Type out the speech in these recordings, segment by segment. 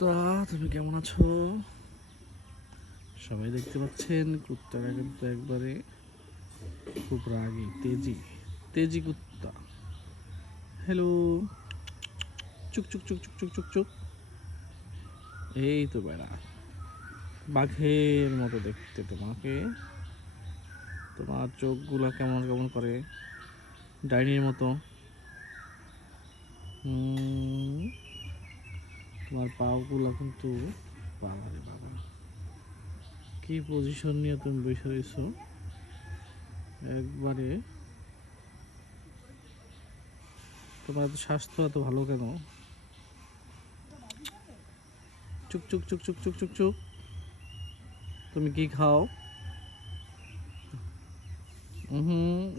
কুত্তা, তুমি কেমন আছো? সবাই দেখতে পাচ্ছেন কুত্তাটা কিন্তু একবারে খুব রাগী, তেজি তেজি কুত্তা। হ্যালো, চুক চুক চুক চুক চুক চুক চুক। এই তো বেড়া, বাঘের মতো দেখতে তোমাকে। তোমার চোখগুলা কেমন কেমন করে, ডাইনির মতো। তোমার পাগুলা কিন্তু, বাবা রে বাবা, কি পজিশন নিয়ে তুমি বসে রয়েছো একবারে। তোমার এত স্বাস্থ্য এত ভালো কেন? চুক চুক চুক চুক চুক চুক চুক। তুমি কি খাও?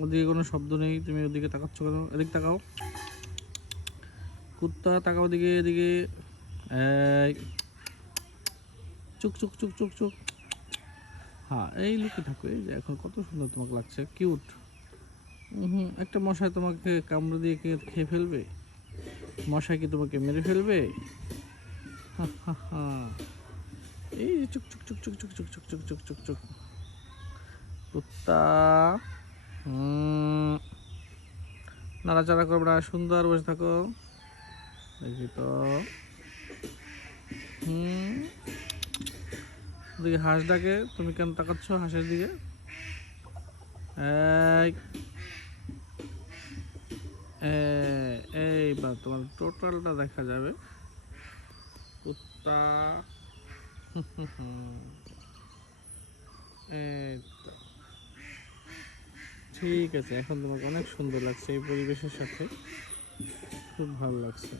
ওদিকে কোনো শব্দ নেই, তুমি ওদিকে তাকাচ্ছ কেন? এদিকে তাকাও কুত্তা, তাকাও ওদিকে, এদিকে। এই, চুক চুক চুক চুক চুক। হ্যাঁ, এই লুকিয়ে থাকো। এই যে এখন কত সুন্দর তোমাকে লাগছে, কিউট। একটা মশায় তোমাকে কামড়ে দিয়ে খেয়ে ফেলবে? মশাই কি তোমাকে মেরে ফেলবে? হা হা হা। এই যে চুক চুক চুক চুক চুক চুক চুক চুক চুক চুক চুক। কুত্তা, নাড়াচাড়া করবে না, সুন্দর বসে থাকো। দেখি তো। ওদিকে হাঁস ডাকে, তুমি কেন তাকাচ্ছ হাঁসের দিকে? এই, এইবার তোমার টোটালটা দেখা যাবে কুত্তা। এই তো, ঠিক আছে, এখন তোমাকে অনেক সুন্দর লাগছে এই পরিবেশের সাথে, খুব ভালো লাগছে।